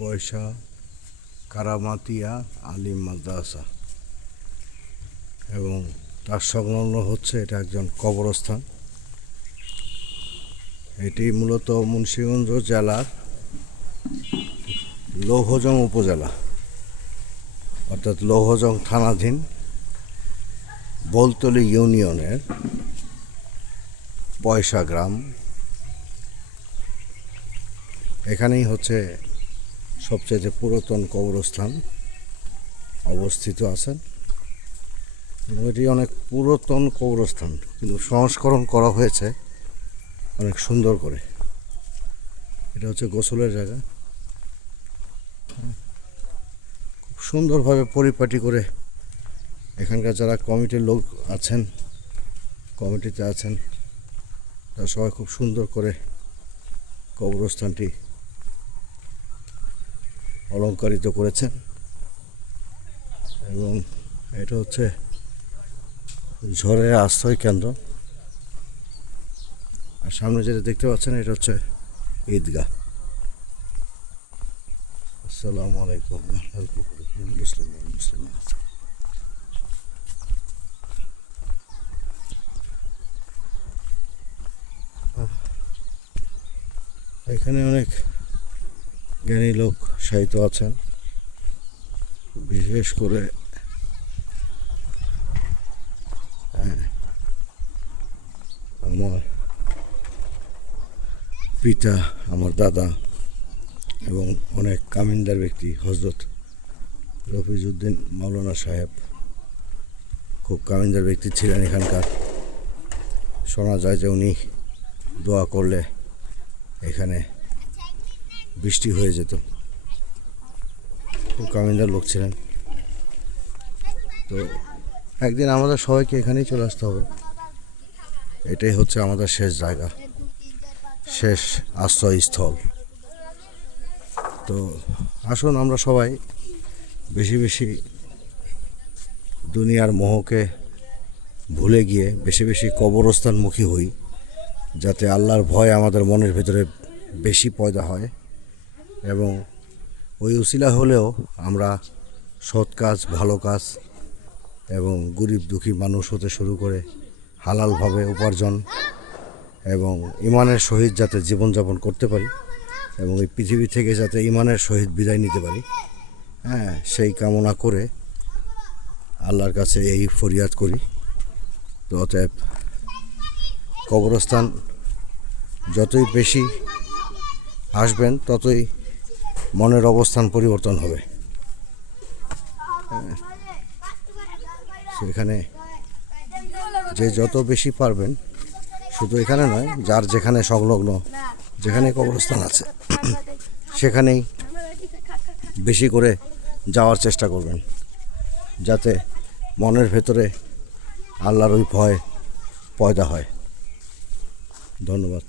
পয়সা কারামাতিয়া আলিম মাদ্রাসা এবং তার সংলগ্ন হচ্ছে এটা একজন কবরস্থান। এটি মূলত মুন্সিগঞ্জ জেলার লৌহজং উপজেলা অর্থাৎ লৌহজং থানাধীন বলতলী ইউনিয়নের পয়সা গ্রাম। এখানেই হচ্ছে সবচেয়ে পুরাতন কবরস্থান অবস্থিত আছেন। এটি অনেক পুরাতন কবরস্থান, কিন্তু সংস্করণ করা হয়েছে অনেক সুন্দর করে। এটা হচ্ছে গোসলের জায়গা, খুব সুন্দরভাবে পরিপাটি করে এখানকার যারা কমিটির লোক আছেন, কমিটিতে আছেন, তারা সবাই খুব সুন্দর করে কবরস্থানটি অলংকারিত করেছেন। এবং এটা হচ্ছে ঝড়ের আশ্রয় কেন্দ্র। আর সামনে যেটা দেখতে পাচ্ছেন এটা হচ্ছে ঈদগাহ। আসসালামু আলাইকুম মুসলিম মুসলিম। এখানে অনেক জ্ঞানী লোক সাহিত্য আছেন, বিশেষ করে আমার পিতা, আমার দাদা এবং অনেক কামিনদার ব্যক্তি হজরত রফিজউদ্দিন মাওলানা সাহেব খুব কামিনদার ব্যক্তি ছিলেন এখানকার। শোনা যায় যে উনি দোয়া করলে এখানে বৃষ্টি হয়ে যেত। খুব কামিনদার লোক ছিলেন। তো একদিন আমাদের সবাইকে এখানেই চলে আসতে হবে। এটাই হচ্ছে আমাদের শেষ জায়গা, শেষ আশ্রয়স্থল। তো আসুন আমরা সবাই বেশি বেশি দুনিয়ার মোহকে ভুলে গিয়ে বেশি বেশি কবরস্থানমুখী হই, যাতে আল্লাহর ভয় আমাদের মনের ভেতরে বেশি পয়দা হয় এবং ওই উসিলা হলেও আমরা সৎ কাজ, ভালো কাজ এবং গরিব দুঃখী মানুষ হতে শুরু করে হালালভাবে উপার্জন এবং ইমানের সহিত যাতে জীবনযাপন করতে পারি এবং এই পৃথিবী থেকে যাতে ইমানের সহিত বিদায় নিতে পারি, সেই কামনা করে আল্লাহর কাছে এই ফরিয়াদ করি। তো অতএব কবরস্থান যতই বেশি আসবেন ততই মনের অবস্থান পরিবর্তন হবে। সেখানে যে যত বেশি পারবেন, শুধু এখানে নয়, যার যেখানে সংলগ্ন যেখানে কবরস্থান আছে সেখানেই বেশি করে যাওয়ার চেষ্টা করবেন, যাতে মনের ভেতরে আল্লাহর ওই ভয় পয়দা হয়। ধন্যবাদ।